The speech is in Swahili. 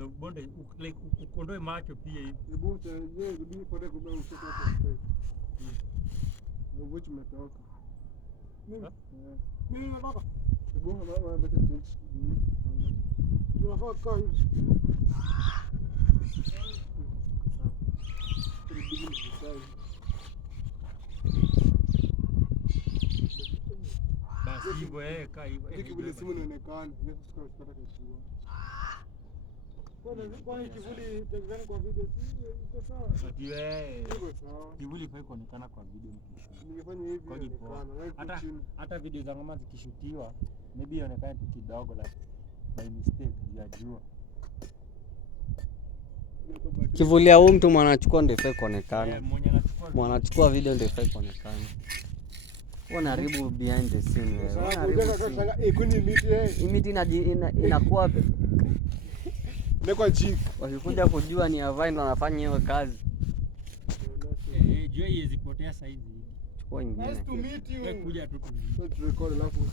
No bonde like ukondoe macho pia hivi. Hebu yeye rudi pale kwa usiku hapo. Ndio which umetoka. Mimi nataka. Hebu mama mbete tena. Unafaa kaa hivi. Basi hivyo kaa hivyo. Kivuli simu inaonekana. Sasa sikapata kujua. Kwa kivuli tekzani kwa video iko sawa. Ati wewe. Iko sawa. Kivuli fai kuonekana kwa video mkishuti. Ningefanya hivi inaonekana. Hata video za ngoma zikishutiwa maybe ionekane tu kidogo like by mistake ya jua. Kivuli ya huyu mtu mwanachukua ndio ifai kuonekana. Mwanachukua video ndio ifai kuonekana. Wanaharibu behind the scene wewe. Wanaharibu miti inakuwa Nekwa jik. Wakikuja kujua ni Avai ndo anafanya hiyo kazi. Jua hizi potea saizi. Chukua ingine. Nice to meet you. Kuja tu. Record alafu